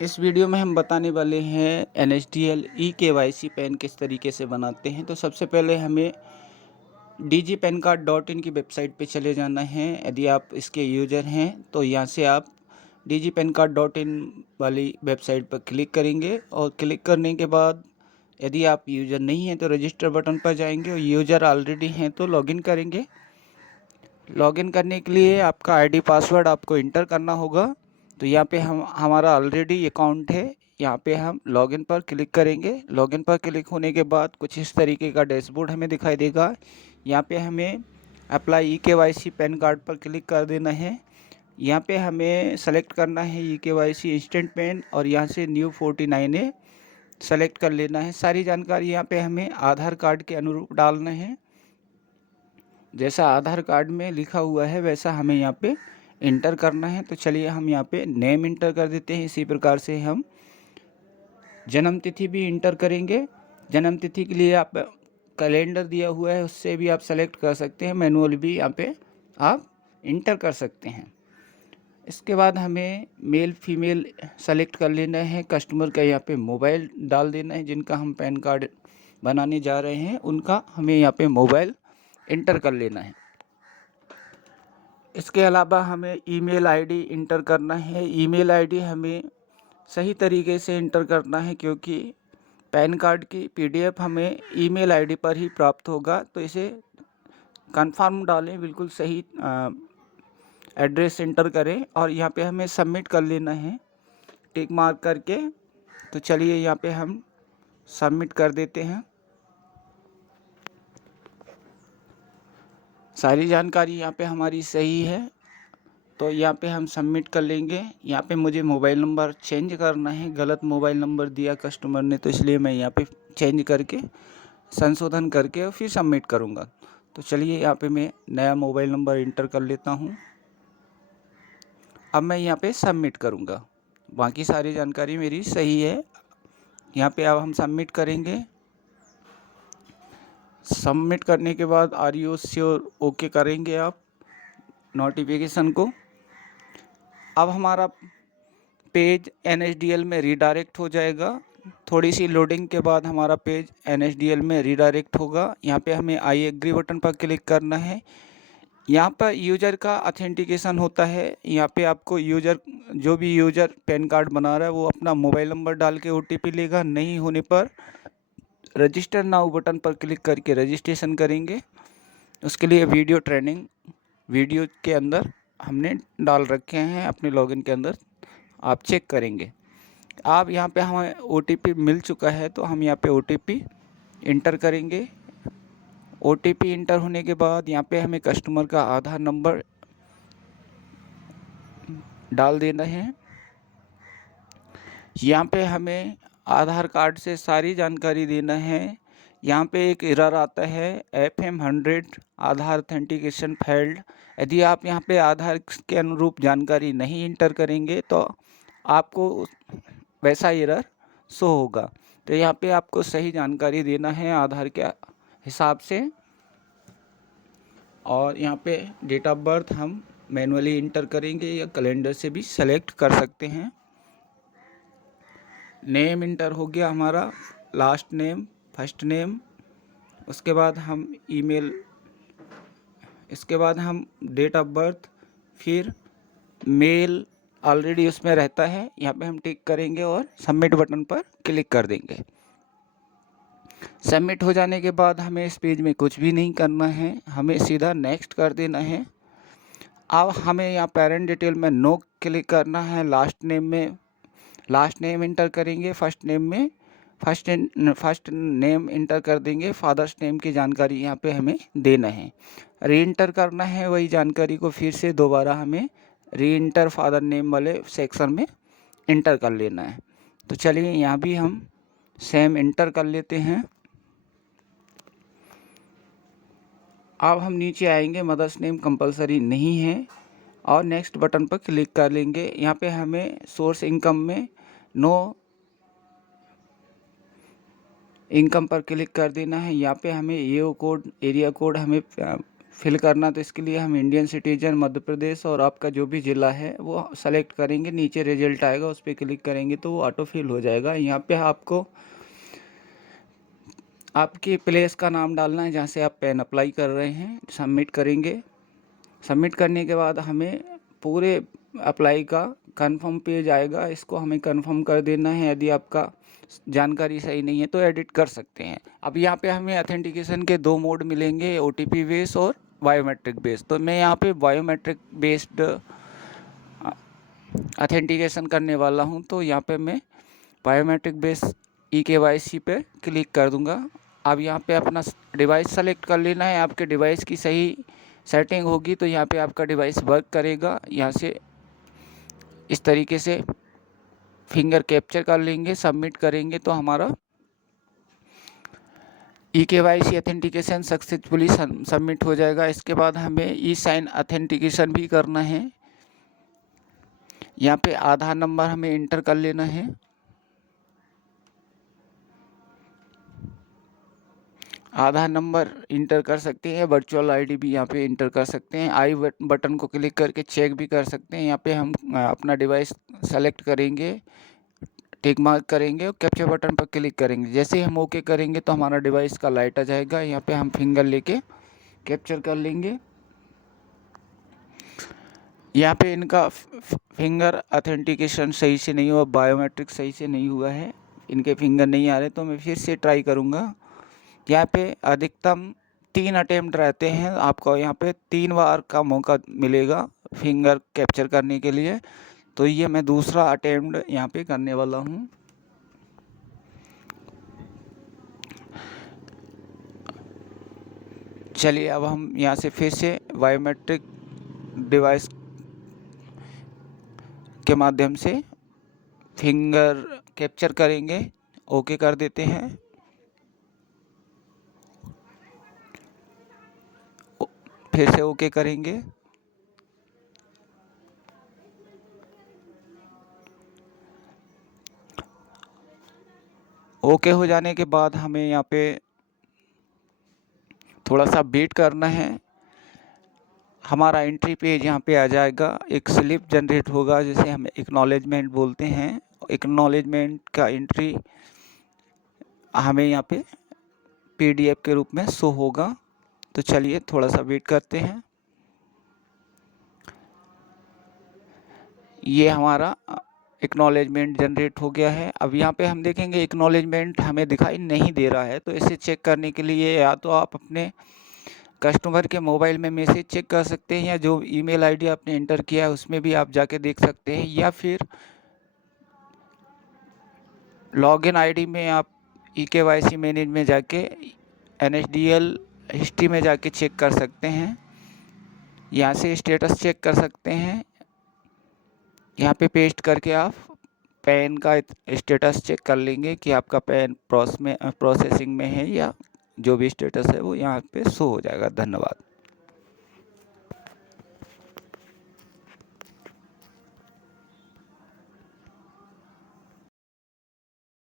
इस वीडियो में हम बताने वाले हैं NSDL eKYC पैन किस तरीके से बनाते हैं। तो सबसे पहले हमें digipancard.in की वेबसाइट पे चले जाना है। यदि आप इसके यूज़र हैं तो यहाँ से आप digipancard.in वाली वेबसाइट पर क्लिक करेंगे और क्लिक करने के बाद यदि आप यूज़र नहीं हैं तो रजिस्टर बटन पर जाएंगे और यूज़र ऑलरेडी हैं तो लॉगिन करेंगे। लॉगिन करने के लिए आपका आईडी पासवर्ड आपको इंटर करना होगा। तो यहाँ पे हमारा ऑलरेडी अकाउंट है। यहाँ पे हम लॉगिन पर क्लिक करेंगे। लॉगिन पर क्लिक होने के बाद कुछ इस तरीके का डैशबोर्ड हमें दिखाई देगा। यहाँ पे हमें अप्लाई eKYC पैन कार्ड पर क्लिक कर देना है। यहाँ पे हमें सेलेक्ट करना है eKYC इंस्टेंट पैन और यहाँ से न्यू 49A सेलेक्ट कर लेना है। सारी जानकारी यहाँ पे हमें आधार कार्ड के अनुरूप डालना है। जैसा आधार कार्ड में लिखा हुआ है वैसा हमें यहाँ पे इंटर करना है। तो चलिए हम यहाँ पे नेम इंटर कर देते हैं। इसी प्रकार से हम जन्म तिथि भी इंटर करेंगे। जन्म तिथि के लिए आप कैलेंडर दिया हुआ है उससे भी आप सेलेक्ट कर सकते हैं, मैनुअल भी यहाँ पे आप इंटर कर सकते हैं। इसके बाद हमें मेल फीमेल सेलेक्ट कर लेना है। कस्टमर का यहाँ पे मोबाइल डाल देना है। जिनका हम पैन कार्ड बनाने जा रहे हैं उनका हमें यहाँ पे मोबाइल इंटर कर लेना है। इसके अलावा हमें ईमेल आईडी इंटर करना है। ईमेल आईडी हमें सही तरीके से इंटर करना है क्योंकि पैन कार्ड की PDF हमें ईमेल आईडी पर ही प्राप्त होगा। तो इसे कंफर्म डालें, बिल्कुल सही एड्रेस इंटर करें और यहाँ पे हमें सबमिट कर लेना है टिक मार्क करके। तो चलिए यहाँ पे हम सबमिट कर देते हैं। सारी जानकारी यहाँ पे हमारी सही है तो यहाँ पे हम सबमिट कर लेंगे। यहाँ पे मुझे मोबाइल नंबर चेंज करना है, गलत मोबाइल नंबर दिया कस्टमर ने तो इसलिए मैं यहाँ पे चेंज करके संशोधन करके और फिर सबमिट करूँगा। तो चलिए यहाँ पे मैं नया मोबाइल नंबर इंटर कर लेता हूँ। अब मैं यहाँ पे सबमिट करूँगा। बाकी सारी जानकारी मेरी सही है। यहाँ पे अब हम सबमिट करेंगे। सबमिट करने के बाद आर यू श्योर ओके करेंगे आप नोटिफिकेशन को। अब हमारा पेज NSDL में रीडायरेक्ट हो जाएगा। थोड़ी सी लोडिंग के बाद हमारा पेज NSDL में रीडायरेक्ट होगा। यहाँ पे हमें आई एग्री बटन पर क्लिक करना है। यहाँ पर यूज़र का ऑथेंटिकेशन होता है। यहाँ पे आपको जो भी यूज़र पैन कार्ड बना रहा है वो अपना मोबाइल नंबर डाल के OTP लेगा। नहीं होने पर रजिस्टर नाउ बटन पर क्लिक करके रजिस्ट्रेशन करेंगे। उसके लिए वीडियो के अंदर हमने डाल रखे हैं अपने लॉगिन के अंदर, आप चेक करेंगे। आप यहाँ पे हमें OTP मिल चुका है तो हम यहाँ पे OTP इंटर करेंगे। OTP इंटर होने के बाद यहाँ पे हमें कस्टमर का आधार नंबर डाल देना है। यहाँ पे हमें आधार कार्ड से सारी जानकारी देना है। यहाँ पे एक एरर आता है FM 100 आधार ऑथेंटिकेशन फेल्ड। यदि आप यहाँ पे आधार के अनुरूप जानकारी नहीं इंटर करेंगे तो आपको वैसा एरर शो होगा। तो यहाँ पे आपको सही जानकारी देना है आधार के हिसाब से। और यहाँ पे डेट ऑफ बर्थ हम मैनुअली इंटर करेंगे या कैलेंडर से भी सेलेक्ट कर सकते हैं। नेम इंटर हो गया हमारा, लास्ट नेम, फर्स्ट नेम। उसके बाद हम ईमेल, इसके बाद हम डेट ऑफ बर्थ, फिर मेल ऑलरेडी उसमें रहता है। यहाँ पे हम टिक करेंगे और सबमिट बटन पर क्लिक कर देंगे। सबमिट हो जाने के बाद हमें इस पेज में कुछ भी नहीं करना है, हमें सीधा नेक्स्ट कर देना है। अब हमें यहाँ पेरेंट डिटेल में नो क्लिक करना है। लास्ट नेम इंटर करेंगे। फर्स्ट नेम में फर्स्ट नेम इंटर कर देंगे। फादर्स नेम की जानकारी यहाँ पे हमें देना है। री इंटर करना है वही जानकारी को फिर से दोबारा हमें री इंटर फादर नेम वाले सेक्शन में इंटर कर लेना है। तो चलिए यहाँ भी हम सेम इंटर कर लेते हैं। अब हम नीचे आएंगे, मदर्स नेम कंपलसरी नहीं है और नेक्स्ट बटन पर क्लिक कर लेंगे। यहाँ पे हमें सोर्स इनकम में नो इनकम पर क्लिक कर देना है। यहाँ पे हमें एरिया कोड हमें फिल करना, तो इसके लिए हम इंडियन सिटीजन, मध्य प्रदेश और आपका जो भी ज़िला है वो सेलेक्ट करेंगे। नीचे रिजल्ट आएगा, उस पर क्लिक करेंगे तो वो ऑटो फिल हो जाएगा। यहाँ पे आपको आपके प्लेस का नाम डालना है जहाँ से आप पैन अप्लाई कर रहे हैं। सबमिट करेंगे। सबमिट करने के बाद हमें पूरे अप्लाई का कंफर्म पेज आएगा, इसको हमें कंफर्म कर देना है। यदि आपका जानकारी सही नहीं है तो एडिट कर सकते हैं। अब यहाँ पे हमें ऑथेंटिकेशन के 2 मोड मिलेंगे, OTP बेस्ड और बायोमेट्रिक बेस्ड। तो मैं यहाँ पे बायोमेट्रिक बेस्ड ऑथेंटिकेशन करने वाला हूँ, तो यहाँ पे मैं बायोमेट्रिक बेस्ड eKYC पे क्लिक कर दूँगा। अब यहाँ पे अपना डिवाइस सेलेक्ट कर लेना है। आपके डिवाइस की सही सेटिंग होगी तो यहाँ पे आपका डिवाइस वर्क करेगा। यहाँ से इस तरीके से फिंगर कैप्चर कर लेंगे, सबमिट करेंगे तो हमारा eKYC ऑथेंटिकेशन सक्सेसफुली सबमिट हो जाएगा। इसके बाद हमें e-साइन ऑथेंटिकेशन भी करना है। यहाँ पे आधार नंबर हमें इंटर कर लेना है। आधार नंबर इंटर कर सकते हैं, वर्चुअल आईडी भी यहाँ पे इंटर कर सकते हैं। आई बटन को क्लिक करके चेक भी कर सकते हैं। यहाँ पे हम अपना डिवाइस सेलेक्ट करेंगे, टिक मार्क करेंगे और कैप्चर बटन पर क्लिक करेंगे। जैसे ही हम ओके करेंगे तो हमारा डिवाइस का लाइट आ जाएगा। यहाँ पे हम फिंगर लेके कैप्चर कर लेंगे। यहाँ पे इनका फिंगर ऑथेंटिकेशन सही से नहीं हुआ, बायोमेट्रिक सही से नहीं हुआ है, इनके फिंगर नहीं आ रहे, तो मैं फिर से ट्राई करूँगा। यहाँ पे अधिकतम 3 अटेम्प्ट रहते हैं, आपको यहाँ पे 3 बार का मौका मिलेगा फिंगर कैप्चर करने के लिए। तो ये मैं दूसरा अटेम्प्ट यहाँ पे करने वाला हूँ। चलिए अब हम यहाँ से फिर से बायोमेट्रिक डिवाइस के माध्यम से फिंगर कैप्चर करेंगे, ओके कर देते हैं। फिर से ओके करेंगे। ओके हो जाने के बाद हमें यहाँ पे थोड़ा सा वेट करना है। हमारा एंट्री पेज यहाँ पे आ जाएगा, एक स्लिप जनरेट होगा जिसे हम एक्नॉलेजमेंट बोलते हैं। एक्नॉलेजमेंट का एंट्री हमें यहाँ पे PDF के रूप में शो होगा। तो चलिए थोड़ा सा वेट करते हैं। ये हमारा एक्नॉलेजमेंट जनरेट हो गया है। अब यहाँ पे हम देखेंगे एक्नॉलेजमेंट हमें दिखाई नहीं दे रहा है, तो इसे चेक करने के लिए या तो आप अपने कस्टमर के मोबाइल में मैसेज चेक कर सकते हैं, या जो ईमेल आईडी आपने एंटर किया है उसमें भी आप जाके देख सकते हैं, या फिर लॉगिन आईडी में आप eKYC मैनेज में जाके NSDL हिस्ट्री में जाके चेक कर सकते हैं। यहाँ से स्टेटस चेक कर सकते हैं। यहाँ पे पेस्ट करके आप पैन का स्टेटस चेक कर लेंगे कि आपका पैन प्रोसेसिंग में है या जो भी स्टेटस है वो यहाँ पे शो हो जाएगा। धन्यवाद।